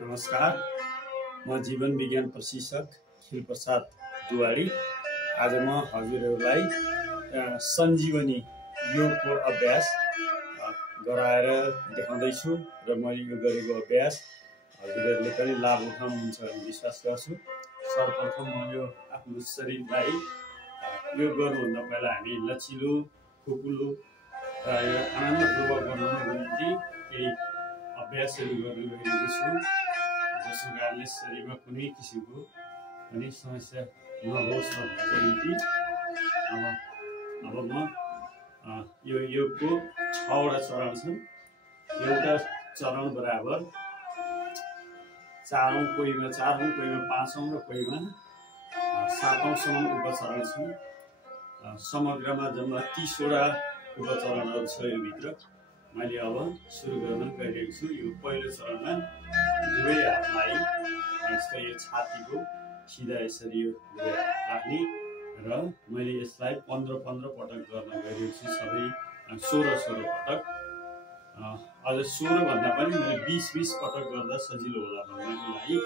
नमस्कार, म जीवन विज्ञान प्रशिक्षक खिलप्रसाद दुवाडी। आज म हजुरहरूलाई सञ्जीवनी योगको अभ्यास गराएर देखाउँदैछु र मैले यो गरेको अभ्यास हजुरहरूले पनि लाभ उठाउनुहुन्छ भन्ने विश्वास गर्छु। सर्वप्रथम म यो आफ्नो शरीरलाई यो गर्नुभन्दा पहिला हामी लचिलो, खुकुलो र यो आनन्दपूर्वक बनाउनको निम्ति केही अभ्यासहरू गर्न गइरहेको छु, जसको कारणले शरीरमा कुनै किसिमको पनि समस्या नहोस् भन्नको निम्ति अब म यो योगको 6वटा चरण छन्। एउटा चरण बराबर 4औं, कोहीमा 4औं, कोहीमा 5औं र कोहीमा 7औं सम्म उपचरण छन्। समग्रमा जम्मा 30वटा उपचरणहरू छ यो भित्र। मैले अब सुरु गर्न गइरहेको छु। यो पहिलो चरणमा दुवै हातलाई यस्तो यो छातीको सिधा यसरी यो दुवै हात राख्ने र मैले यसलाई 15 पटक गर्न गइरहेको छु। सबै 16 पटक, अझ 16 भन्दा पनि मैले 20 पटक गर्दा सजिलो होला भन्नको लागि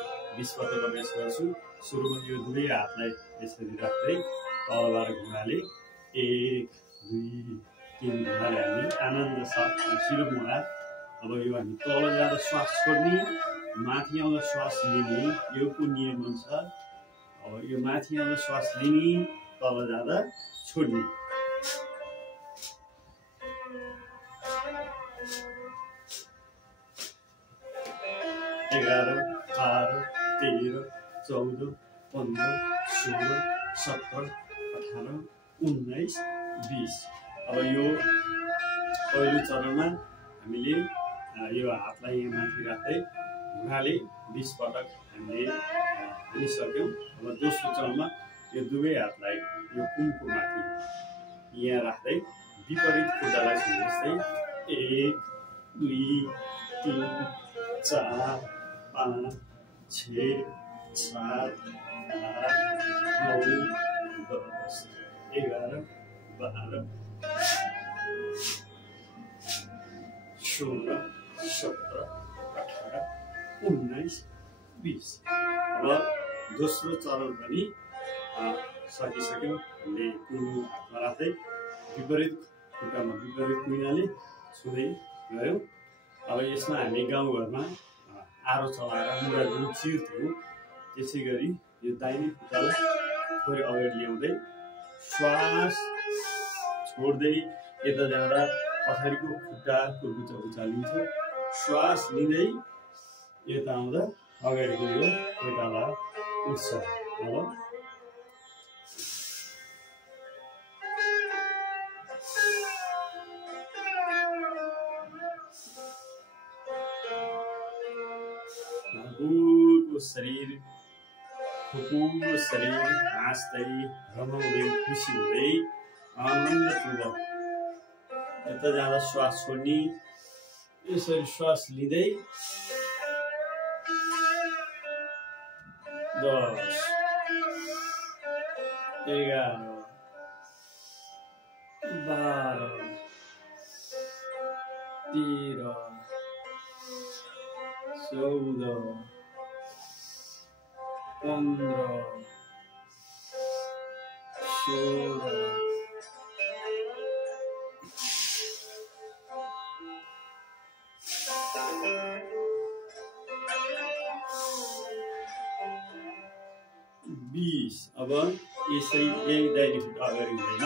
20 पटक अभ्यास गर्छु। सुरुमा यो दुवै हातलाई यसरी राख्दै तलबाट घुमाले 1 2 3 घुमाले हामी आनन्द साथ शिर मुहार। अब यो हामी तल जाँदा श्वास छोड्ने, माथि आउँदा श्वास लिने, योगको नियम अनुसार। अब यो माथि आउँदा श्वास लिने, तल जाँदा छोड्ने। एघार, 12, 13, 14, 15, 16, 17, 18, 19, 20। अब यो पहिलो चरणमा हामीले यो हातलाई यहाँ माथि राख्दै घुँडाले 20 पटक हामीले हानिसक्यौँ। अब दोस्रो चरणमा यो दुवै हातलाई यो कुमको माथि यहाँ राख्दै विपरीत खुट्टालाई छुँदै 1 2 3 4 5 6 7 8 9 10 11 12 16 17 18 19 20। अब दोस्रो चरण पनि सकिसक्यौँ। हामीले कुलो हातमा राख्दै विपरीत खुट्टामा विपरीत कुइनाले छुँदै गयौँ। अब यसमा हामी गाउँघरमा आरो चलाएर मुढा जुन चिर्थ्यौँ, त्यसै गरी यो दाहिने खुट्टालाई थोरै अगाडि ल्याउँदै श्वास छोड्दै यता जाँदा पछाडिको खुट्टा कुर्कुचा लिन्छ। श्वास लिँदै यता आउँदा अगाडिको यो खुट्टाला उठ्छ। अब खुकुलो शरीर हाँस्दै रमाउँदै खुसी हुँदै आनन्दपूर्वक यता जाँदा श्वास छोड्ने, यसरी श्वास लिँदै 10 11 12 13 14 15 16 20। अब यसरी यही दाहिने खुट्टा अगाडि हुँदैन,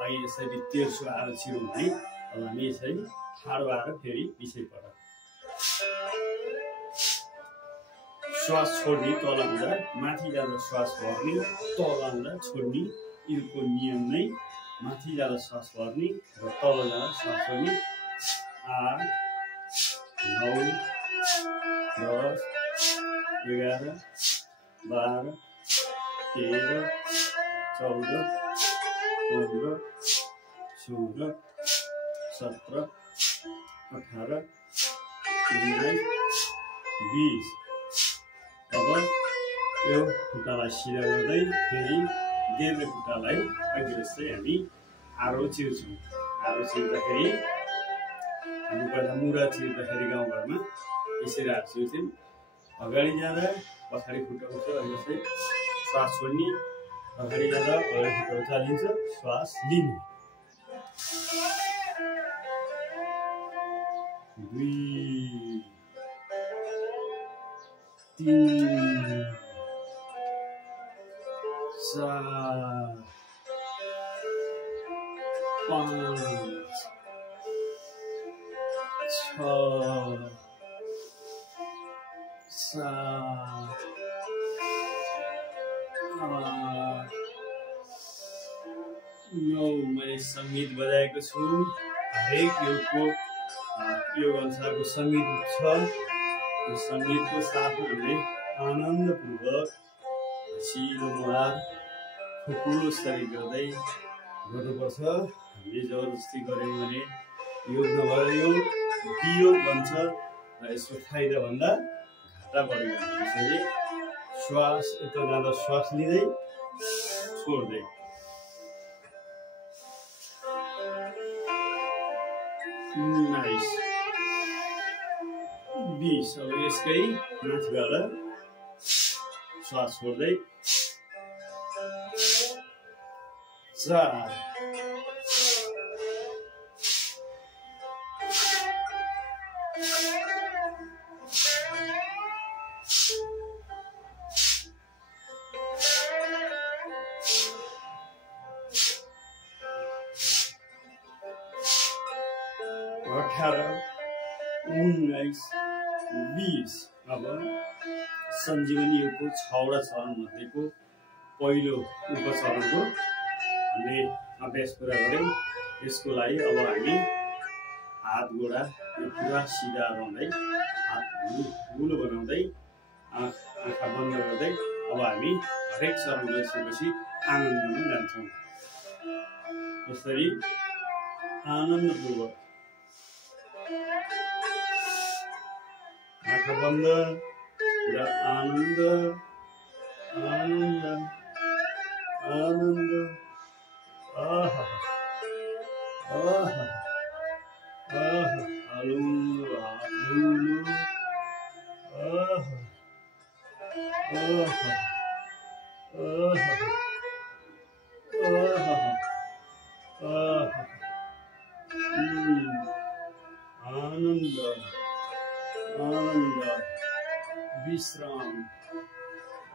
अहिले यसरी तेर्सो आएर छिरो हुने। अब हामी यसरी ठाडो आएर फेरि 20 पटक श्वास छोड्ने, तल आउँदा माथि जाँदा श्वास भर्ने, तल आउँदा छोड्ने। योगको नियम नै माथि जाँदा श्वास भर्ने र तल जाँदा श्वास छोड्ने। 8 9 10 11 12 13 14 15 16 17 18 19 20। अब यो खुट्टालाई सिधा गर्दै फेरि देब्रे खुट्टालाई अघि जस्तै हामी आरो चिर्छौँ। आरो चिर्दाखेरि हामी पहिला मुढा चिर्दाखेरि गाउँघरमा यसरी हात छुन्थ्यौँ। अगाडि जाँदा पछाडि खुट्टा उठ्छ जस्तै श्वास छोड्ने, अगाडि जाँदा अगाडि खुट्टा उचालिन्छ, श्वास लिने। 2 3 4 5 6 7 8 9। मैले सङ्गीत बजाएको छु। हरेक योग अनुसारको सङ्गीत छ। यो सङ्गीतको साथमा हामीले आनन्दपूर्वक हँसिलो मुहार खुकुलो शरीर गर्दै गर्नुपर्छ। हामीले जबरजस्ती गऱ्यौँ भने योग नभएर यो वियोग बन्छ र यसको फाइदाभन्दा घाटा बढेको हुन्छ। त्यसैले श्वास यता जाँदा श्वास लिँदै छोड्दै। 19 20। अब यसकै माथिबाट श्वास छोड्दै 4 18 19 20। अब सञ्जीवनी योगको 6वटा चरण मध्येको पहिलो उपचरणको हामीले अभ्यास पुरा गऱ्यौँ। यसको लागि अब हामी हात गोडा यो पुरा सिधा रहँदै हात गुलो बनाउँदै आँखा बन्द गर्दै अब हामी हरेक चरण गइसकेपछि आनन्दमा जान्छौँ। यसरी आनन्दपूर्वक आँखा बन्द र आनन्द आनन्द आनन्द। आहा आहा आहा आलुङ्गो आलुलो आहा आहा आहा आहा आनन्द आनन्द। विश्राम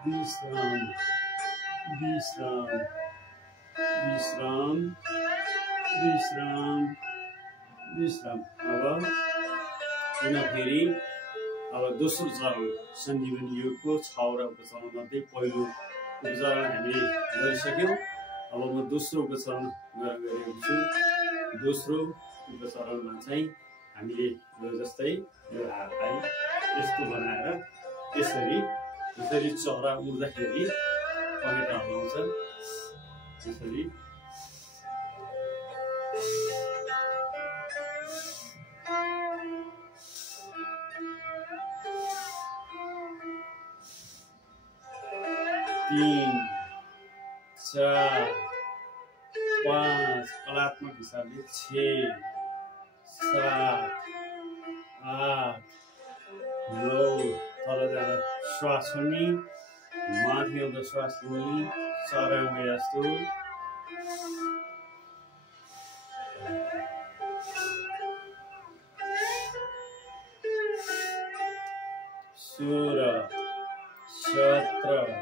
विश्राम विश्राम विश्राम विश्राम विश्राम। अब पुनः फेरि अब दोस्रो चरण सञ्जीवनी योगको 6वटा उपचरण मध्ये पहिलो उपचरण हामीले गरिसक्यौँ। अब म दोस्रो उपचरण गरेको छु। दोस्रो उपचरणमा चाहिँ हामीले यो जस्तै यो हातलाई यस्तो बनाएर यसरी चरा उड्दाखेरि पखेटा हल्लाउँछ त्यसरी। तीन 4 5 कलात्मक हिसाबले 6 7 8 9। तल जाँदा श्वास छोड्ने, माथि आउँदा श्वास लिने, चरा उडे जस्तो। 16 17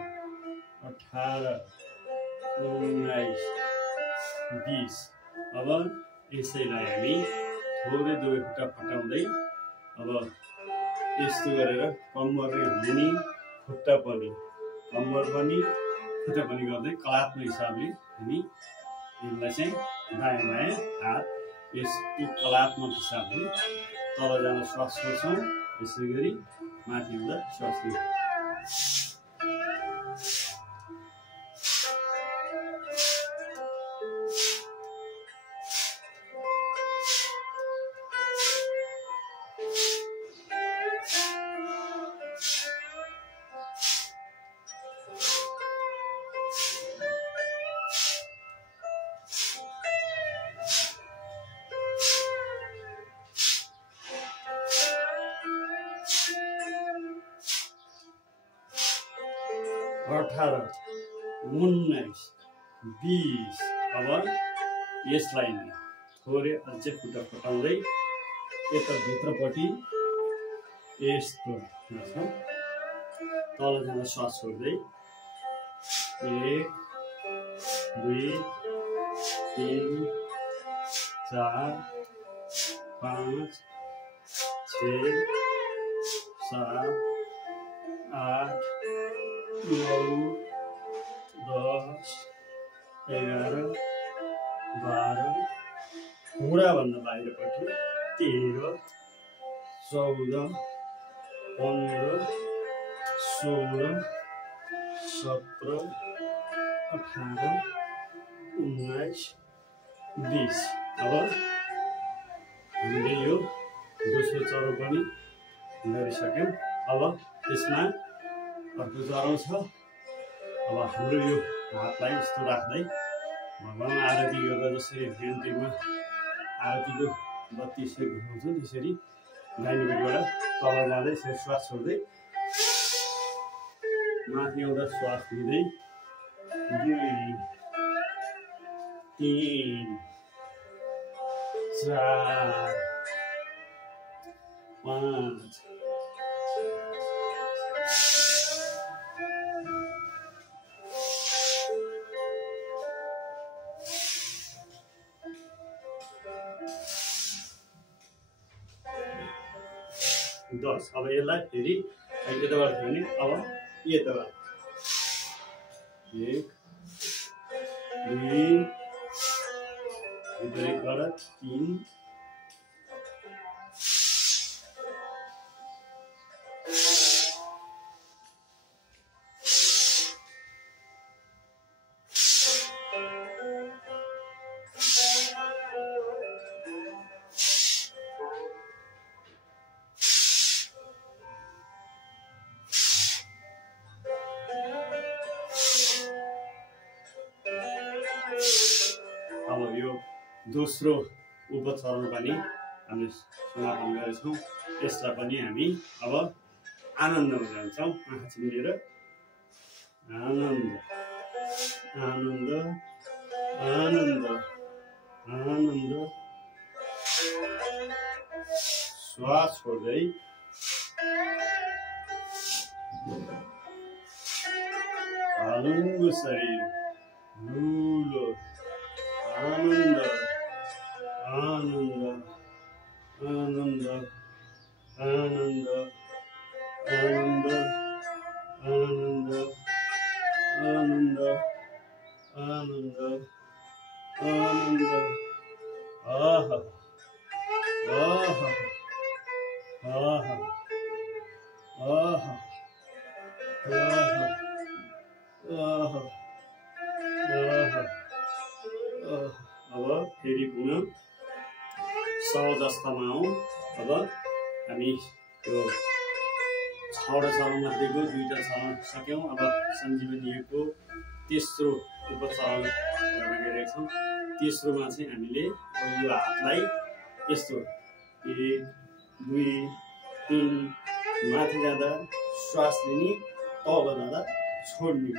18 19 20। अब यसैलाई हामी थोरै दुवै खुट्टा फटाउँदै अब यस्तो गरेर कम्मर पनि खुट्टा पनि कम्मर पनि खुट्टा पनि गर्दै कलात्मक हिसाबले हामी यसलाई चाहिँ दायाँ बायाँ हात यस्तो कलात्मक हिसाबले तल जाँदा श्वास छोड्छौँ। यसै गरी माथि आउँदा श्वास लिन्छौँ। 16 18 19 20 अब यसलाई नै थोरै अझै खुट्टा फटाउँदै यता भित्रपट्टि यस्तो तल जाँदा श्वास छोड्दै 1 2 3 4 5 6 7 8 9 10 11 12 घुँडाभन्दा बाहिरपट्टि 13 14 15 16 17 18 19 20 अब हामीले यो दोस्रो चरण पनि गरिसक्यौँ। अब त्यसमा अर्को चरण छ। अब हाम्रो यो हातलाई यस्तो राख्दै भगवान आरती गर्दा जसरी ह्यान्डमा आरतीको बत्ती यसरी घुमाउँछ त्यसरी दाहिनेपट्टिबाट तल जाँदै यसरी श्वास छोड्दै माथि आउँदा श्वास लिँदै 2 3 4 5 10 अब यसलाई फेरि यताबाट भने अब यताबाट 1 2 इधरबाट 3 अब यो दोस्रो उपचरण पनि हामीले समापन गरेछौँ। यसलाई पनि हामी अब आनन्दमा जान्छौँ। आँखा चिम्लेर आनन्द आनन्द आनन्द आनन्द श्वास छोड्दै हलुङ्गो शरीर लुलो आनन्द आनन्द आनन्द आनन्द आनन्द आनन्द आनन्द आनन्द आनन्द आहा आहा आहा आहा आहा आहा आहा। अब फेरि पुनः सहज अवस्थामा आउँ। अब हामी त्यो 6वटा चरणमध्येको 2टा चरण सक्यौँ। अब सञ्जीवनीको तेस्रो उपचरण गर्न गइरहेका छौँ। तेस्रोमा चाहिँ हामीले यो हातलाई यस्तो 1 2 3 माथि जाँदा श्वास लिने, तल जाँदा छोड्ने।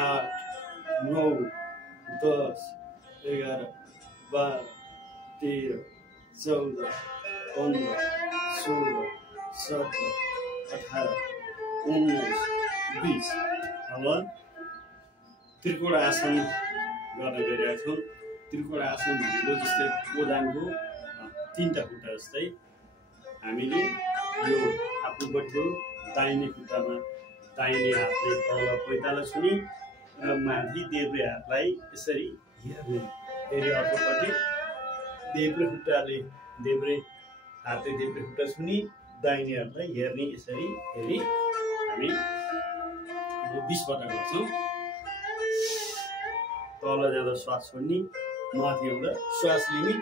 8 9 10 11 12 13 14 15 16 17 18 19 20। अब त्रिकोण आसन गर्न गइरहेका छौँ। त्रिकोण आसन भनेको जस्तै ओदानको 3टा खुट्टा जस्तै हामीले यो आफूपट्टिको दाहिने खुट्टामा दाहिने हातले तल पैताला छुने र माथि देब्रे हातलाई यसरी हेर्ने। फेरि अर्कोपट्टि देब्रे खुट्टाले देब्रे हातले देब्रे खुट्टा छुने, दाहिने हातलाई हेर्ने। यसरी फेरि हामी 20 पटक गर्छौँ। तल जाँदा श्वास छोड्ने, माथि आउँदा श्वास लिने।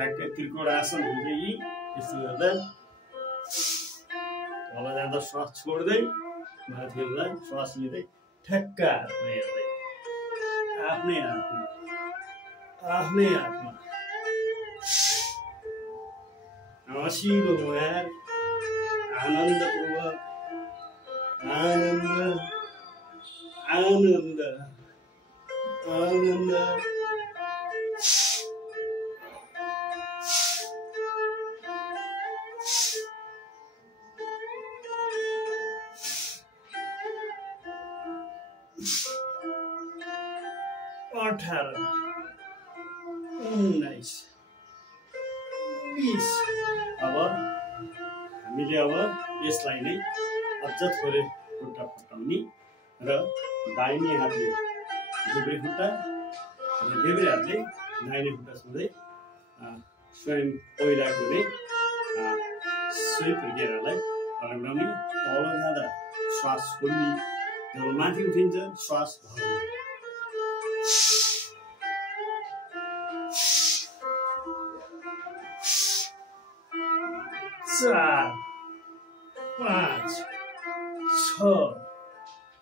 ठ्याक्कै त्रिकोणासन हुन्छ यी। यस्तो गर्दा तल जाँदा श्वास छोड्दै माथि आउँदा श्वास लिँदै ठ्याक्क हातमा हेर्दै आफ्नै हातमा हँसिलो मुहार आनन्दपूर्वक आनन्द आनन्द आनन्द अठार 19 20 अब हामीले अब यसलाई नै अझ थोरै खुट्टा फटाउने र दाहिने हातले देब्रे खुट्टा र देब्रे हातले दाहिने खुट्टा छुँदै स्वयं पहिलाको नै सोही प्रक्रियालाई लगाउने। तल जाँदा श्वास छोड्ने, जब माथि उठिन्छ श्वास भर्ने। 4 5 6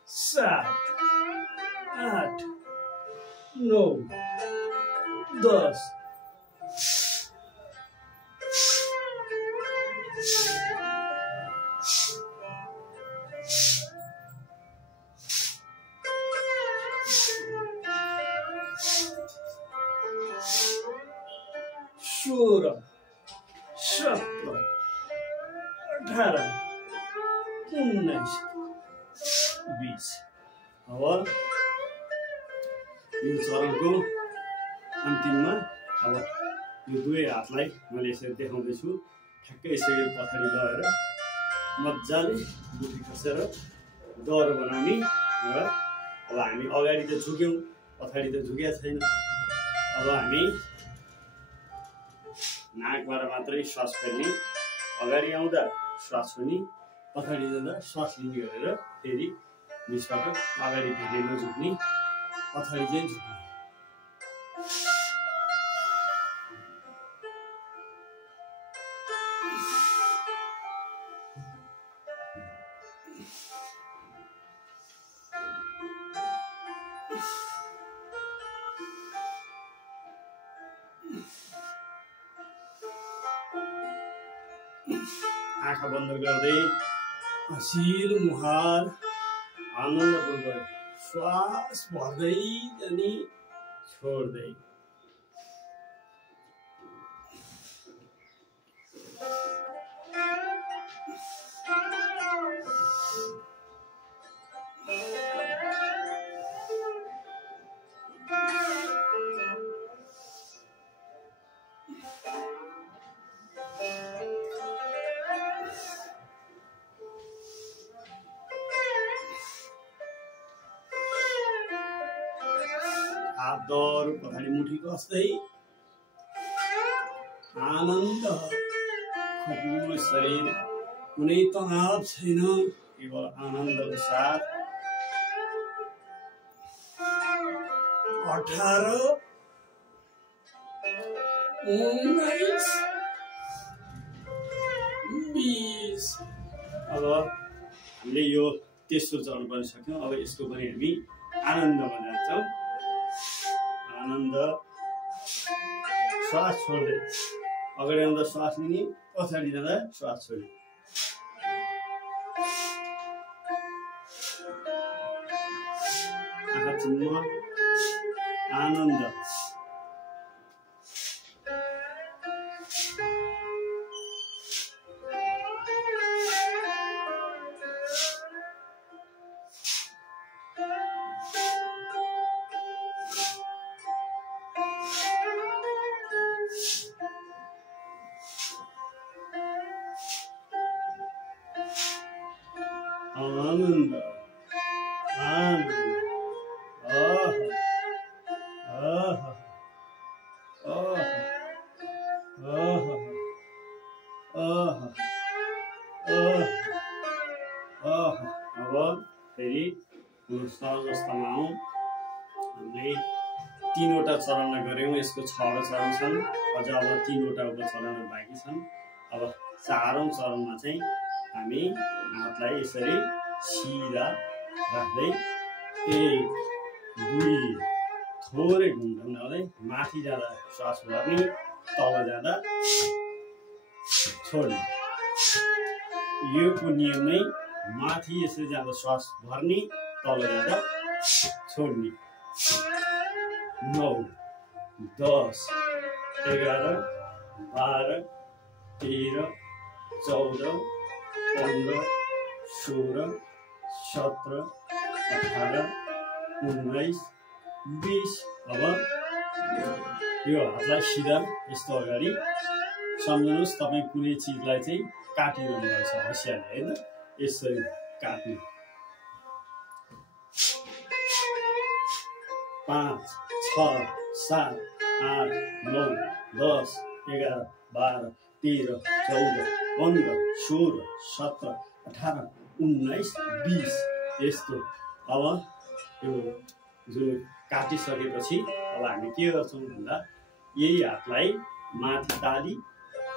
7 8 9 10 16 17 18 19 20। अब यो चरणको अन्तिममा अब यो दुवै हातलाई मैले यसरी देखाउँदैछु। ठ्याक्कै यसरी पछाडि लगाएर मजाले मुठी खसेर डर बनाउने र अब हामी अगाडि त झुक्यौँ, पछाडि त झुकेका छैन। अब हामी नाकबाट मात्रै श्वास फेर्ने, अगाडि आउँदा श्वास छोड्ने, पछाडि जाँदा श्वास लिने गरेर फेरि 20 पटक अगाडि धेरै नझुक्ने, पछाडि चाहिँ झुक्ने। आँखा बन्द गर्दै हँसिलो मुहार आनन्दपूर्वक श्वास भर्दै अनि छोड्दै। हात दर पछाडि मुठी कस्दै आनन्द, खुकुलो शरीर, कुनै तनाव छैन, केवल आनन्दको साथ। 18 19 20। अब हामीले यो तेस्रो चरण पनि सक्यौँ। अब यसको पनि हामी आनन्दमा जान्छौँ। आनन्द, श्वास छोड्दै अगाडि आउँदा श्वास लिने, पछाडि जाँदा श्वास छोड्ने। आँखा चिम्म, आनन्द। आनन्द, आनन्द, अब फेरि सहज अवस्थामा आउँ। हामीले 3वटा चरणमा गऱ्यौँ। यसको 6वटा चरण छन्। अझ अब 3वटा उपचरणहरू बाँकी छन्। अब 4औं चरणमा चाहिँ हामी हातलाई यसरी सिधा राख्दै 1 2 थोरै घुम्दै माथि जाँदा श्वास भर्ने, तल जाँदा छोड्ने। योको नियम नै माथि यसरी जाँदा श्वास भर्ने, तल जाँदा छोड्ने। 9 10 11 12 13 14 15 16 17 18 19 20। अब यो हातलाई सिधा यस्तो अगाडि सम्झनुहोस्, तपाईँ कुनै चिजलाई चाहिँ काटिरहनु भएको छ हँसियाले, होइन? यसरी काट्ने। 5 6 7 8 9 10 11 12 13 14 15 16 17 18 19 20 यस्तो। अब यो जुन काटिसकेपछि अब हामी के गर्छौँ भन्दा यही हातलाई माथि ताली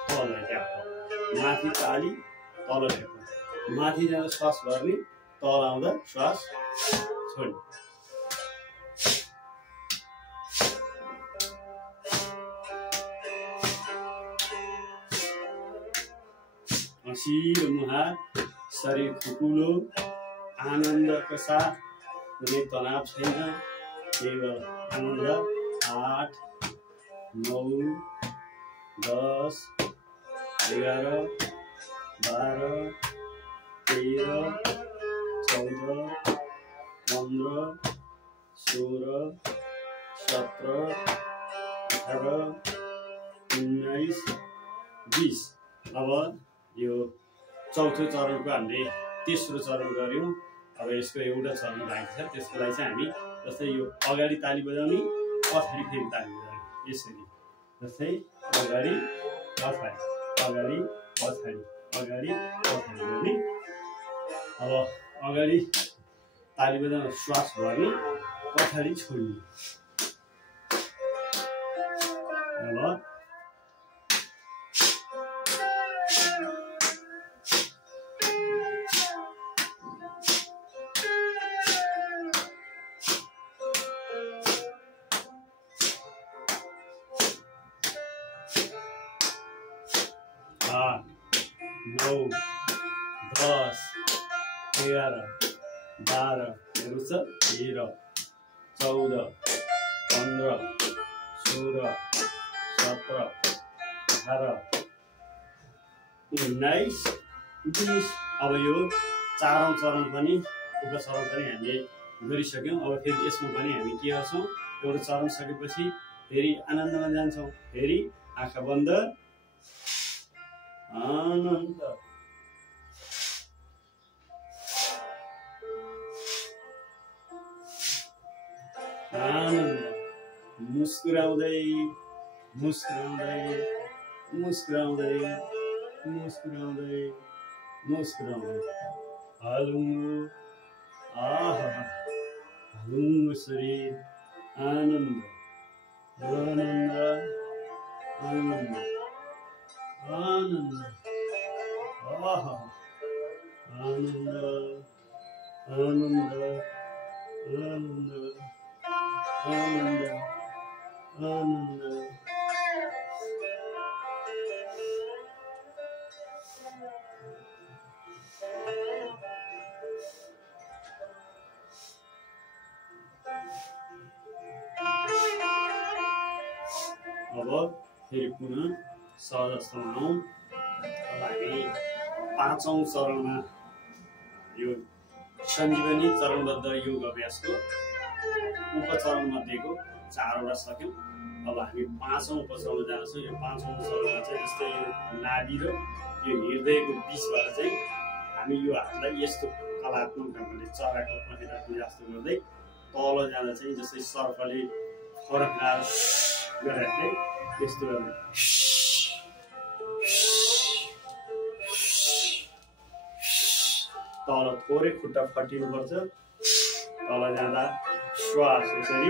तल ट्याप, माथि ताली तल ट्याप, माथि जाँदा श्वास भर्ने, तल आउँदा श्वास छोड्ने। हँसिलो मुहार, शरीर खुकुलो, आनन्दको साथ, कुनै तनाव छैन, केवल आनन्द। 8 9 10 11 12 13 14 15 16 17 18 19 20। अब यो चौथो चरणको हामीले तेस्रो चरण गऱ्यौँ। अब यसको एउटा चरण बाँकी छ। त्यसको लागि चाहिँ हामी जस्तै यो अगाडि ताली बजाउने, पछाडि फेरि ताली बजाउने, यसरी। जस्तै अगाडि पछाडि, अगाडि पछाडि, अगाडि पछाडि गर्ने। अब अगाडि ताली बजाउन श्वास भर्ने, पछाडि छोड्ने। अब 8 9 10 11 12 13 14 15 16 17 18 19 20। अब यो 4औं चरण पनि उपचरण पनि हामीले गरिसक्यौँ। अब फेरि यसमा पनि हामी के गर्छौँ, एउटा चरण सकेपछि फेरि आनन्दमा जान्छौँ। फेरि आँखा बन्द, आनन्द, आनन्द, मुस्कुराउँदै मुस्कुराउँदै मुस्कुराउँदै मुस्कुराउँदै मुस्कुराउँदै हलुङ्गो, आहा हलुङ्गो शरीर, आनन्द आनन्द आनन्द आनन्द, आहा आनन्द आनन्द आनन्द आनन्द आनन्द। अब फेरि पुनः सहज अवस्थामा आउँ। अब हामी 5औं चरणमा यो सञ्जीवनी चरणबद्ध योग अभ्यासको उपचरण मध्येको 4वटा सक्यौँ। अब हामी 5औं उपचरण जान्छौँ। यो 5औं चरणमा चाहिँ जस्तै यो नाभि र यो हृदयको बिचबाट चाहिँ हामी यो हातलाई यस्तो कलात्मक ढङ्गले चराको पखेटा जस्तो गर्दै तल जाँदा चाहिँ जस्तै सर्पले फरकदार गरेर चाहिँ यस्तो गर्ने। तल थोरै खुट्टा फटिनुपर्छ, तल जाँदा श्वास यसरी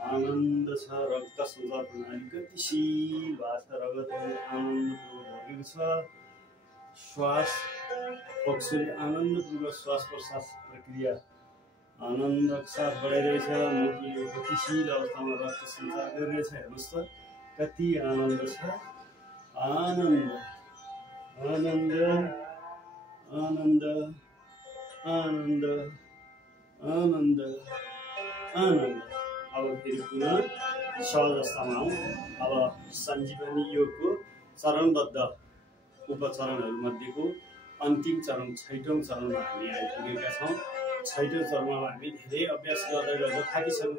आनन्द छ। रक्त सञ्चार प्रणाली गतिशील भएको छ, रगतले आनन्दपूर्वक भरिएको छ। श्वास फोक्सोले आनन्दपूर्वक श्वास प्रश्वास प्रक्रिया आनन्दको साथ बढाइरहेछ। मुटुले गतिशील अवस्थामा रक्त सञ्चार गरिरहेछ। हेर्नुहोस् त कति आनन्द छ। आनन्द आनन्द आनन्द आनन्द आनन्द आनन्द। अब फेरि पुनः सहज अवस्थामा आउँ। अब सञ्जीवनी योगको चरणबद्ध उपचरणहरूमध्येको अन्तिम चरण 6औं चरणमा हामी आइपुगेका छौँ। 6औं चरणमा हामी धेरै अभ्यास गर्दै गर्दा थाकिसक्यौँ।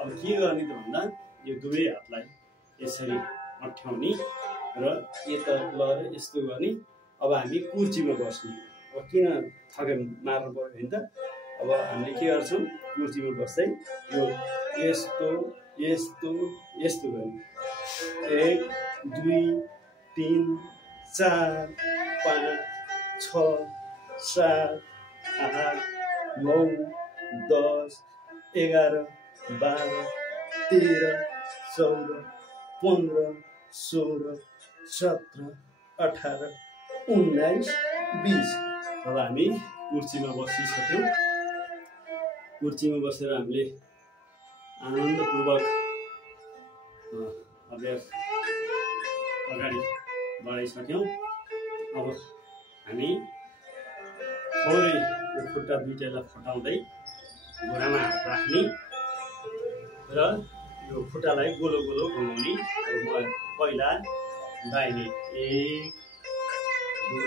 अब के गर्ने त भन्दा यो दुवै हातलाई यसरी अँठ्याउने र यता लगाएर यस्तो गर्ने। अब हामी कुर्चीमा बस्ने। अब किन थकाइ मार्नु पर्यो भने त अब हामीले के गर्छौँ, कुर्चीमा बस्दै यो यस्तो यस्तो यस्तो गर्ने। 1 2 3 4 5 6 7 8 9 10 11 12 13 14 15 16 17 18 19 20। अब हामी कुर्चीमा बसिसक्यौँ। कुर्चीमा बसेर हामीले आनन्दपूर्वक अभ्यास अगाडि बढाइसक्यौँ। अब हामी थोरै यो खुट्टा दुईटालाई फटाउँदै घुँडामा हात राख्ने र यो खुट्टालाई गोलो गोलो घुमाउने। अब म पहिला दाहिने 1 2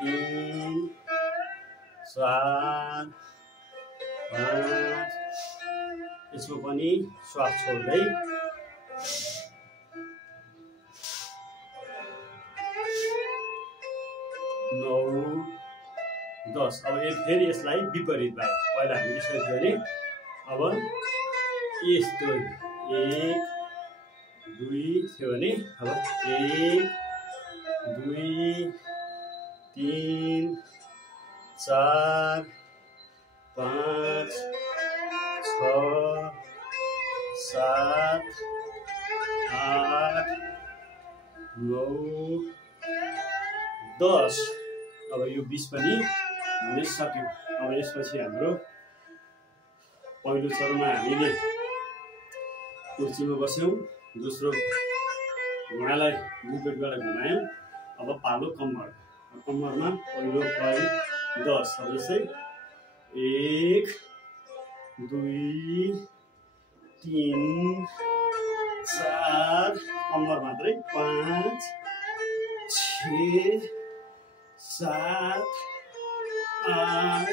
3 4 5। यसमा पनि श्वास छोड्दै 9 10। अब फेरि यसलाई विपरीत भयो। पहिला हामी यसरी गरे, अब यस्तो 1 2 थियो भने अब 1 2 3 4 5 6 7 8 9 10। अब यो 20 पनि हामीले सक्यौँ। अब यसपछि हाम्रो पहिलो चरणमा हामीले कुर्चीमा बस्यौँ, दोस्रो घुँडालाई दुईपट्टिबाट घुमायौँ। अब पालो कम्मर। कम्मरमा पहिलो 10। अब जस्तै 1 2 3 4 कम्मर मात्रै 5 6 7 8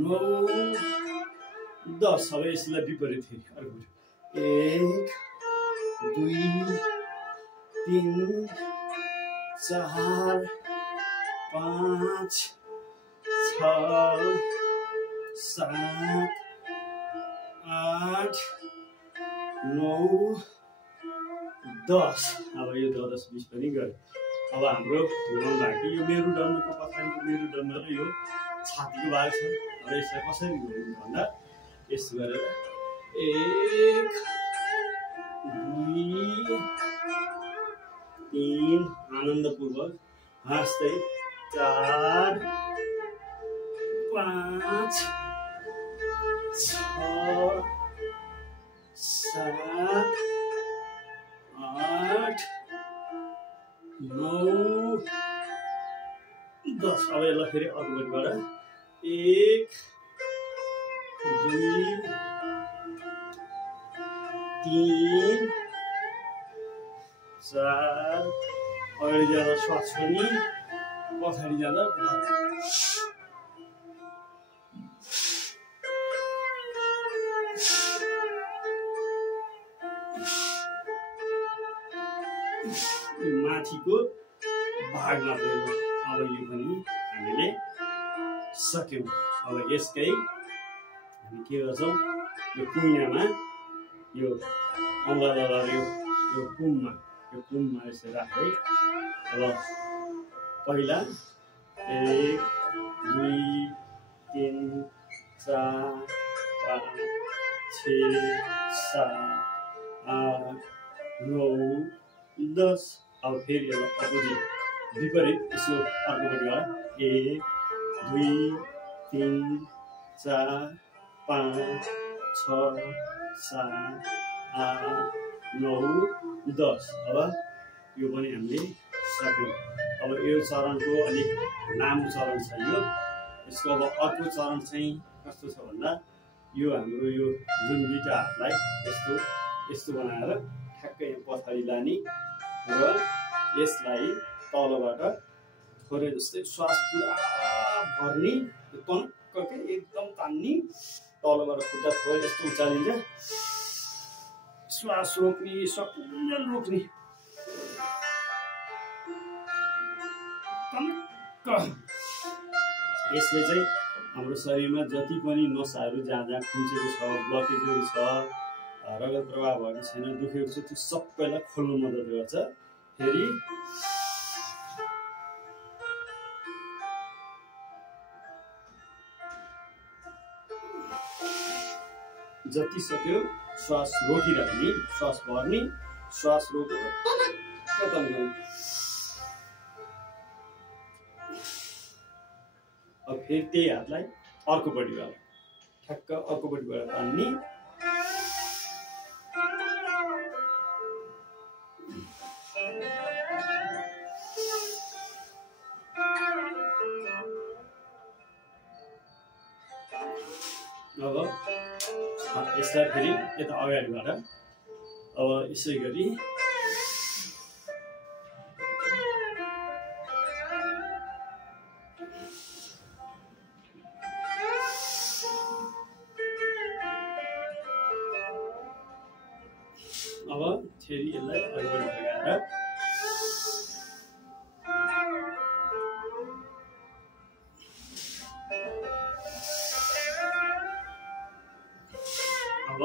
9 10। अब यसलाई विपरीत फेरि अर्को 1 2 3 4 5 6 7 8 9 10। अब यो 10 20 पनि गयो। अब हाम्रो घुमाउनु भएको यो मेरुदण्डको पछाडिको मेरुदण्ड र यो छातीको भाग छ। अब यसलाई कसरी घुमाउनु भन्दा यस्तो गरेर 1 2 3 आनन्दपूर्वक हाँस्दै 4 5 6 7 8 9 10। अब यसलाई फेरि अर्कोपट्टिबाट 1 2 3 4। अगाडि जाँदा श्वास छोड्ने, पछाडि जाँदा माथिको भाग मात्रै हो। अब यो पनि हामीले सक्यौँ। अब यसकै हामी के गर्छौँ, यो कुइनामा यो औँला लगाएर यो कुममा यसरी राख्दै अब पहिला 1 2 3 4 5 6 7 8 9 10। अब फेरि अपोजिट विपरीत यसो अर्कोपट्टिबाट 1 2 3 4 5 6 7 8 9 10। अब यो पनि हामीले सक्यौँ। अब यो चरणको अलिक लामो चरण छ यो। यसको अब अर्को चरण चाहिँ कस्तो छ भन्दा यो हाम्रो यो जुन दुईटा हातलाई यस्तो यस्तो बनाएर ठ्याक्कै पछाडि लाने र यसलाई तलबाट थोरै जस्तै श्वास पुरा भर्ने टन्ककै एकदम तान्ने तलबाट खुट्टा थोरै यस्तो उचालिन्छ श्वास रोक्ने सकुन्जल रोक्ने यसले चाहिँ हाम्रो शरीरमा जति पनि नसाहरू जहाँ जहाँ खुम्चेको छ ब्लकेजहरू छ रगत प्रवाह भएको छैन दुखेको छ त्यो सबैलाई खोल्नु मद्दत गर्छ। फेरि जति सक्यो श्वास रोकिराख्ने श्वास भर्ने श्वास रोकेर खतम गर्ने। अब फेरि त्यही हातलाई अर्कोपट्टिबाट ठ्याक्क अर्कोपट्टिबाट तान्ने अब यसलाई फेरि यता अगाडिबाट अब यसै गरी अब फेरि यसलाई अगाडि लगाएर अब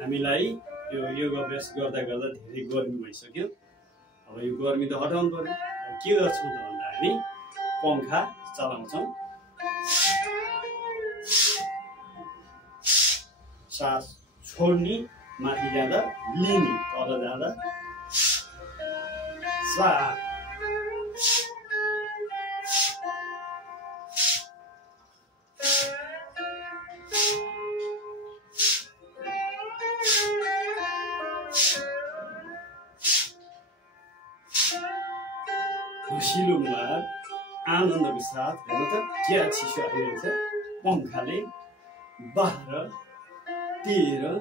हामीलाई यो योग अभ्यास गर्दा गर्दा धेरै गर्मी भइसक्यो। अब यो गर्मी त हटाउनु पर्यो। अब के गर्छौँ त भन्दा हामी पङ्खा चलाउँछौँ। सास छोड्ने माथि जाँदा लिने तल जाँदा सास खुसिलो मुहार आनन्दको साथ हेर्नु त क्या चिसो आइरहेछ। पङ्खाले 12 13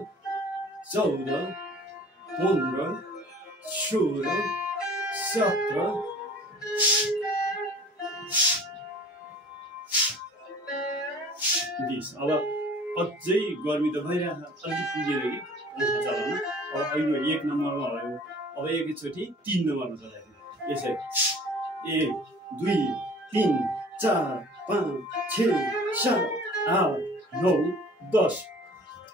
14 15 16 17 20। अब अझै गर्मी त भइरहेछ अलिक पुगेर कि पङ्खा चलाउन। अब अहिले 1 नम्बरमा भयो। अब एकैचोटि 3 नम्बरमा चलाइदिनु यसरी 1 2 3 4 5 6 7 8 9 10।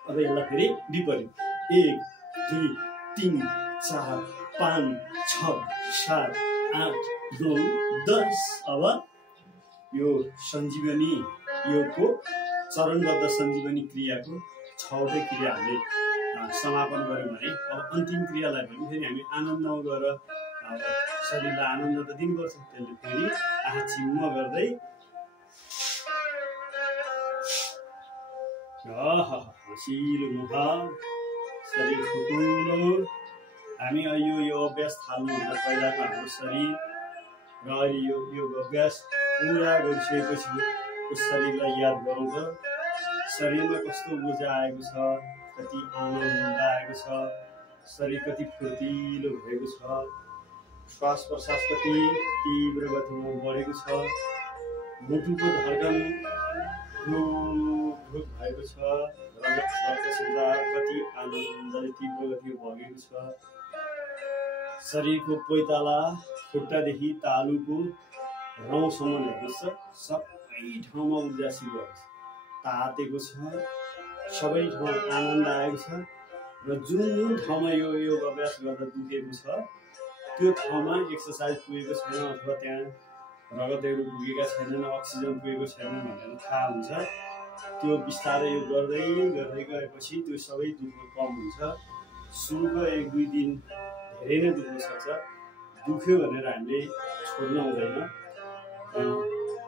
अब यसलाई फेरि विपरीत 1 2 3 4 5 6 7 8 9 10। अब यो सञ्जीवनी योगको चरणबद्ध सञ्जीवनी क्रियाको 6वटै क्रिया हामीले समापन गऱ्यौँ भने अब अन्तिम क्रियालाई पनि फेरि हामी आनन्दमा गएर शरीरलाई आनन्द त दिनुपर्छ। त्यसले फेरि आँखा चिम्म गर्दै हँसिलो मुहार शरीर ठुलो। हामी यो अभ्यास थाल्नुभन्दा पहिलाको हाम्रो शरीर र अहिले यो योग अभ्यास पुरा गरिसकेपछि शरीरलाई याद गरौँ त शरीरमा कस्तो ऊर्जा आएको छ, कति आनन्द आएको छ, शरीर कति फुर्तिलो भएको छ, श्वास प्रश्वास कति तीव्र गतिमा बढेको छ, मुटुको धड्कन ढुक भएको छ, रगत सञ्चार कति आनन्दले तीव्र गतिमा बगेको छ, शरीरको पैताला खुट्टादेखि तालुको रौँसम्म हेर्नुहोस् त सबै ठाउँमा ऊर्जाशील भएको छ, तातेको छ, सबै ठाउँ आनन्द आएको छ र जुन ठाउँमा यो योग अभ्यास गर्दा दुखेको छ त्यो ठाउँमा एक्सर्साइज पुगेको छैन अथवा त्यहाँ रगतहरू पुगेका छैनन्, अक्सिजन पुगेको छैन भनेर थाहा हुन्छ। त्यो बिस्तारै यो गर्दै गर्दै गएपछि त्यो सबै दुःख कम हुन्छ। सुरुको 1-2 दिन धेरै नै दुख्न सक्छ, दुख्यो भनेर हामीले छोड्नु हुँदैन।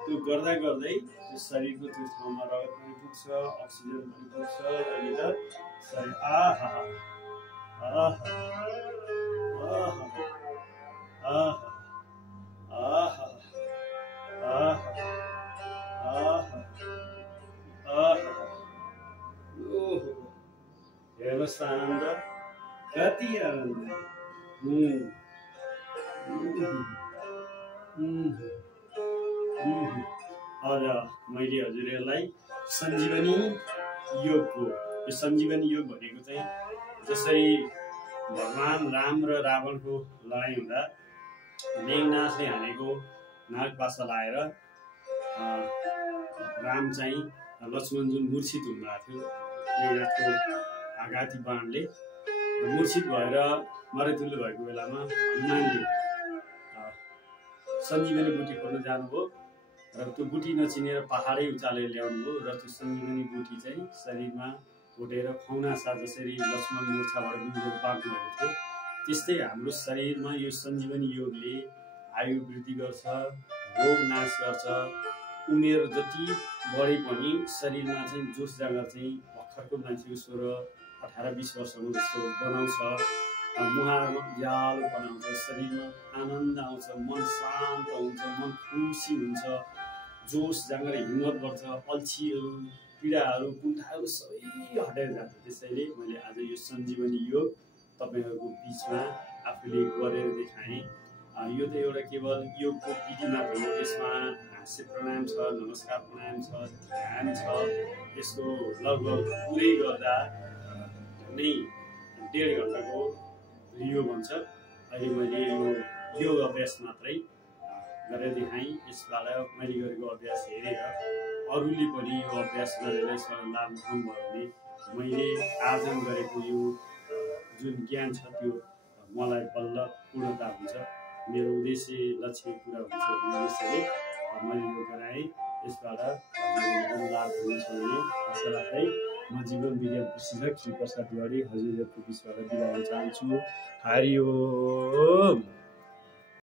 त्यो गर्दा गर्दै त्यो शरीरको त्यो ठाउँमा रगत पनि पुग्छ, अक्सिजन पनि पुग्छ, अनि त शरीर आहा आहा आहा आहा आहा आहा ओहो हेर्नुहोस् आनन्द, कति आनन्द। आज मैले हजुरहरूलाई सञ्जीवनी योगको, यो सञ्जीवनी योग भनेको चाहिँ जसरी भगवान राम र रावणको लडाइँ हुँदा मेघनाथले हानेको नागपासा लाएर राम चाहिँ लक्ष्मण जुन मूर्छित हुनुभएको थियो मेघनाथको आघाती बाणले मूर्छित भएर मरेतुल्य भएको बेलामा हनुमानले सञ्जीवनी बुटी खोल्न जानुभयो र त्यो बुटी नचिनेर पहाडै उचालेर ल्याउनुभयो र त्यो सञ्जीवनी बुटी चाहिँ शरीरमा घोटेर खुवाउनासा जसरी लक्ष्मण मोर्चाबाट गुन्जेर बाँड्नु भएको थियो, त्यस्तै हाम्रो शरीरमा यो सञ्जीवनी योगले आयु वृद्धि गर्छ, रोग नाश गर्छ। उमेर जति बढे पनि शरीरमा चाहिँ जोस जाँगर चाहिँ भर्खरको मान्छेको 16-18-20 वर्षको जस्तो बनाउँछ, मुहारमा उज्यालो बनाउँछ, शरीरमा आनन्द आउँछ, मन शान्त हुन्छ, मन खुसी हुन्छ, जोस जाँगर हिम्मत बढ्छ, अल्छीहरू पीडाहरू कुण्ठाहरू सबै हटेर जान्छ। त्यसैले मैले आज यो सञ्जीवनी योग तपाईँहरूको बिचमा आफूले गरेर देखाएँ। यो त एउटा केवल योगको विधि मात्र हो, यसमा हास्य प्राणायाम छ, नमस्कार प्राणायाम छ, ध्यान छ। यसको लगभग पुरै गर्दा झन्डै 1.5 घन्टाको योग हुन्छ। अहिले मैले यो योग अभ्यास मात्रै गरेर देखाएँ। यसबाट मैले गरेको अभ्यास हेरेर अरूले पनि यो अभ्यास गरेर यसबाट लाभ उठाउनुभयो भने मैले आज गरेको यो जुन ज्ञान छ त्यो मलाई बल्ल पूर्णता हुन्छ, मेरो उद्देश्य लक्ष्य पुरा हुन्छ भन्ने उद्देश्यले मैले यो गराएँ। यसबाट लाभ हुन्छ भन्ने आशा राख्दै म जीवन विज्ञान प्रशिक्षक श्री प्रसाद तिवारी हजुरहरूको बिचबाट बिदा हुन चाहन्छु। हरि ओम।